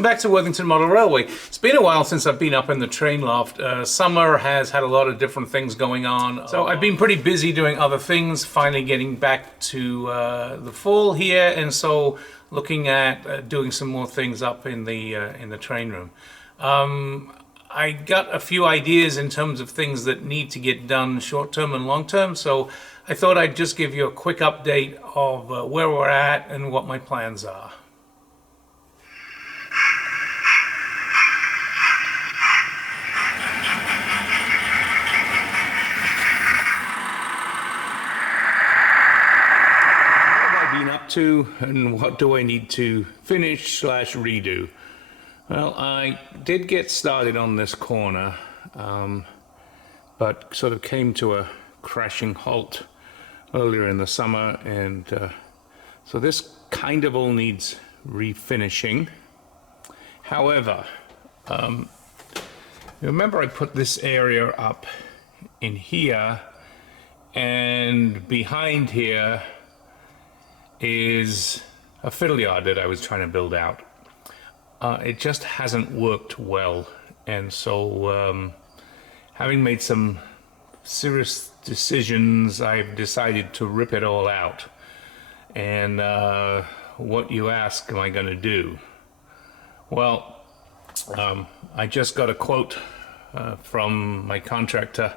Welcome back to Worthington Model Railway. It's been a while since I've been up in the train loft. Summer has had a lot of different things going on, so I've been pretty busy doing other things, finally getting back to the fall here, and so looking at doing some more things up in the train room. I got a few ideas in terms of things that need to get done short term and long term, so I thought I'd just give you a quick update of where we're at and what my plans are. To and what do I need to finish / redo? Well, I did get started on this corner, but sort of came to a crashing halt earlier in the summer, and so this kind of all needs refinishing. However, remember I put this area up in here, and behind here is a fiddle yard that I was trying to build out. It just hasn't worked well, and so having made some serious decisions, I've decided to rip it all out. And what you ask am I going to do? Well, I just got a quote from my contractor.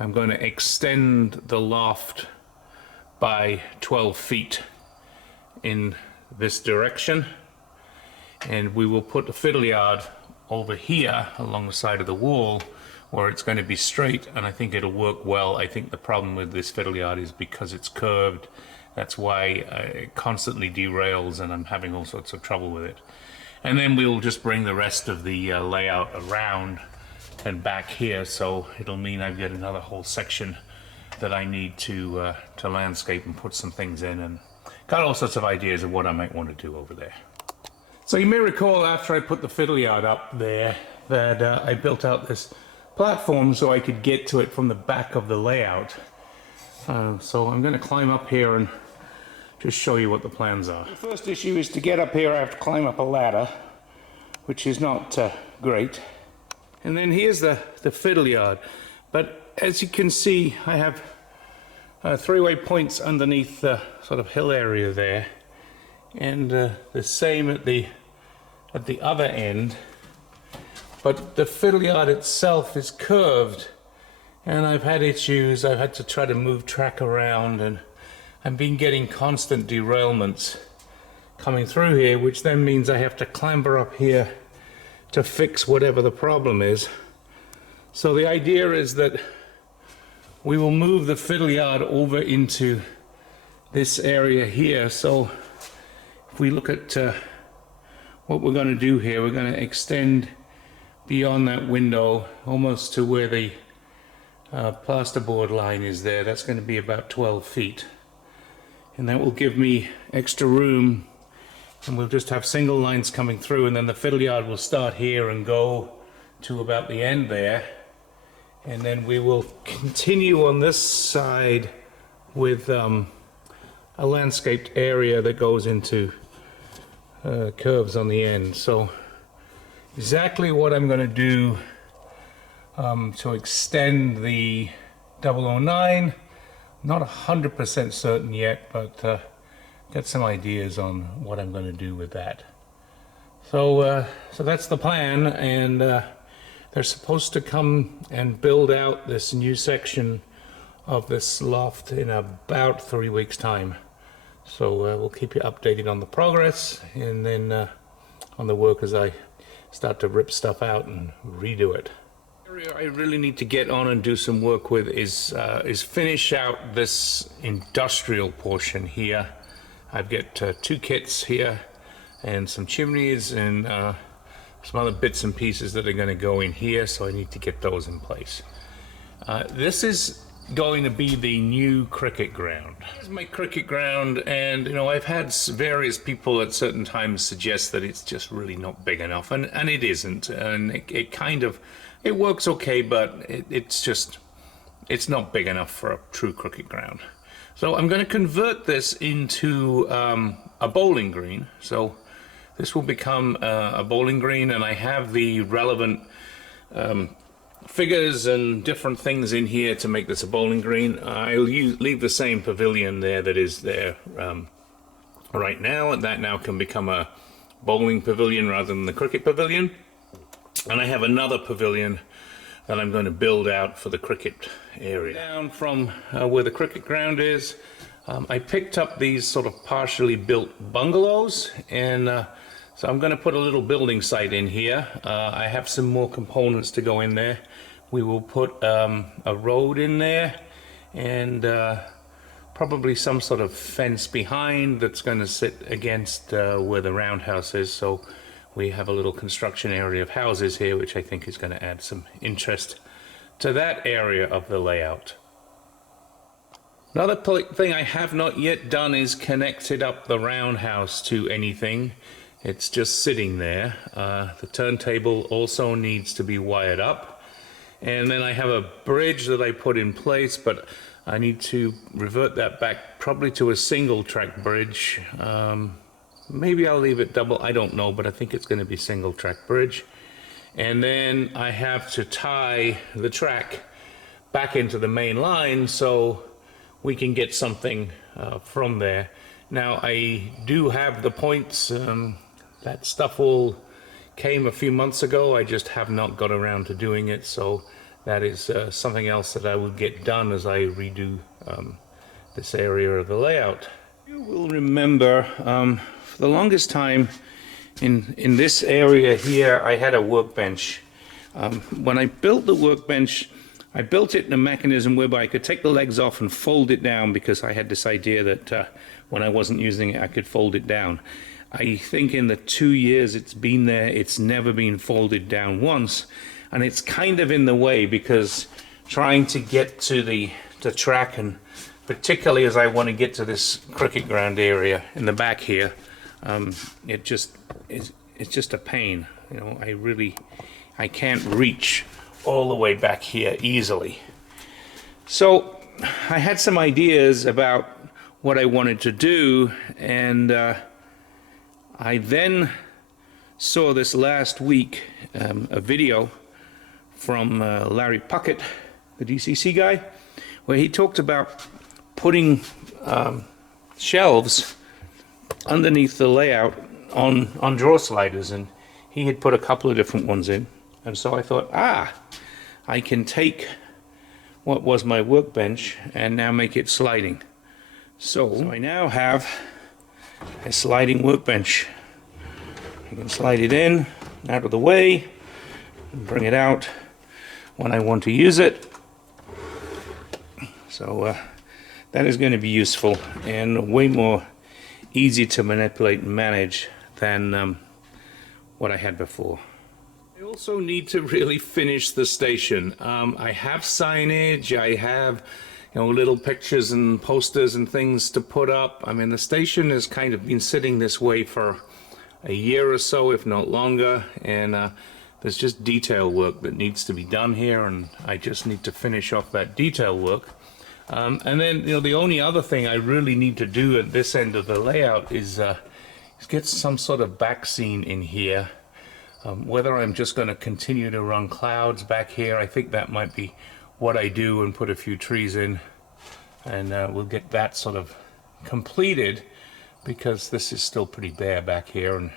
I'm going to extend the loft by 12 feet in this direction, and we will put the fiddle yard over here along the side of the wall where it's going to be straight, and I think it'll work well. I think the problem with this fiddle yard is because it's curved. That's why it constantly derails, and I'm having all sorts of trouble with it. And then we'll just bring the rest of the layout around and back here, so it'll mean I've got another whole section that I need to landscape and put some things in, and got all sorts of ideas of what I might want to do over there. So you may recall after I put the fiddle yard up there that I built out this platform so I could get to it from the back of the layout. So I'm going to climb up here and just show you what the plans are. The first issue is to get up here. I have to climb up a ladder, which is not great. And then here's the fiddle yard. But as you can see, I have three-way points underneath the sort of hill area there, and the same at the other end. But the fiddle yard itself is curved, and I've had issues. I've had to try to move track around, and I've been getting constant derailments coming through here, which then means I have to clamber up here to fix whatever the problem is. So the idea is that we will move the fiddle yard over into this area here. So if we look at what we're going to do here, we're going to extend beyond that window almost to where the plasterboard line is there. That's going to be about 12 feet. And that will give me extra room, and we'll just have single lines coming through, and then the fiddle yard will start here and go to about the end there. And then we will continue on this side with a landscaped area that goes into curves on the end. So exactly what I'm going to do to extend the 009, not 100% certain yet, but got some ideas on what I'm going to do with that. So that's the plan, and they're supposed to come and build out this new section of this loft in about 3 weeks' time. So we'll keep you updated on the progress, and then on the work as I start to rip stuff out and redo it. The area I really need to get on and do some work with is finish out this industrial portion here. I've got 2 kits here and some chimneys and some other bits and pieces that are going to go in here, so I need to get those in place. This is going to be the new cricket ground. This is my cricket ground, and you know, I've had various people at certain times suggest that it's just really not big enough, and it isn't, and it works okay, but it's not big enough for a true cricket ground. So I'm going to convert this into a bowling green. So this will become a bowling green, and I have the relevant figures and different things in here to make this a bowling green. I'll leave the same pavilion there that is there right now, and that now can become a bowling pavilion rather than the cricket pavilion. And I have another pavilion that I'm going to build out for the cricket area. Down from where the cricket ground is, I picked up these sort of partially built bungalows, and so I'm going to put a little building site in here. I have some more components to go in there. We will put a road in there, and probably some sort of fence behind that's going to sit against where the Roundhouse is, so we have a little construction area of houses here, which I think is going to add some interest to that area of the layout. Another thing I have not yet done is connected up the Roundhouse to anything. It's just sitting there. The turntable also needs to be wired up. And then I have a bridge that I put in place, but I need to revert that back probably to a single track bridge. Maybe I'll leave it double, I don't know, but I think it's going to be single track bridge. And then I have to tie the track back into the main line so we can get something from there. Now I do have the points, that stuff all came a few months ago, I just have not got around to doing it, so that is something else that I will get done as I redo this area of the layout. You will remember for the longest time in this area here I had a workbench. When I built the workbench, I built it in a mechanism whereby I could take the legs off and fold it down, because I had this idea that when I wasn't using it I could fold it down. I think in the 2 years it's been there, it's never been folded down once, and it's kind of in the way because trying to get to the track, and particularly as I want to get to this cricket ground area in the back here, it's just a pain. You know, I can't reach all the way back here easily. So I had some ideas about what I wanted to do, and I then saw this last week a video from Larry Puckett, the DCC guy, where he talked about putting shelves underneath the layout on drawer sliders, and he had put a couple of different ones in. And so I thought, I can take what was my workbench and now make it sliding. So I now have a sliding workbench. I can slide it in, out of the way, and bring it out when I want to use it. So that is going to be useful and way more easy to manipulate and manage than what I had before. I also need to really finish the station. I have signage, I have little pictures and posters and things to put up. I mean, the station has kind of been sitting this way for a year or so, if not longer, and there's just detail work that needs to be done here, and I just need to finish off that detail work. And then the only other thing I really need to do at this end of the layout is get some sort of back scene in here. Whether I'm just going to continue to run clouds back here, I think that might be what I do, and put a few trees in, and we'll get that sort of completed, because this is still pretty bare back here and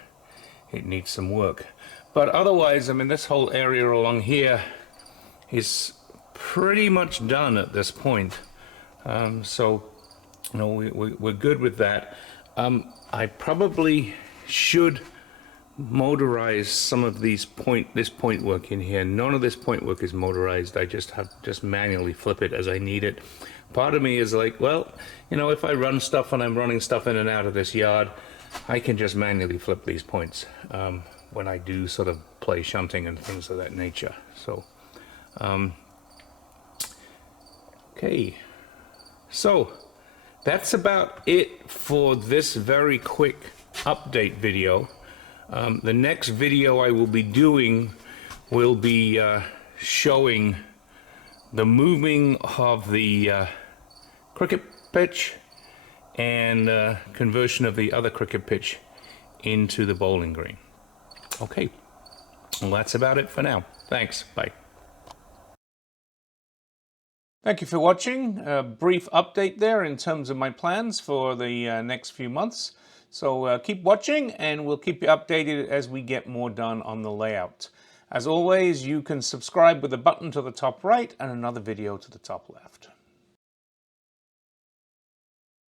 it needs some work. But otherwise, I mean, this whole area along here is pretty much done at this point. So we're good with that. I probably should motorize some of this point work in here. None of this point work is motorized. I just manually flip it as I need it. Part of me is like, well, if I run stuff and I'm running stuff in and out of this yard, I can just manually flip these points when I do sort of play shunting and things of that nature. So okay, so that's about it for this very quick update video. The next video I will be doing will be showing the moving of the cricket pitch and conversion of the other cricket pitch into the bowling green. Okay, well, that's about it for now. Thanks, bye. Thank you for watching. A brief update there in terms of my plans for the next few months. So keep watching and we'll keep you updated as we get more done on the layout. As always, you can subscribe with a button to the top right and another video to the top left.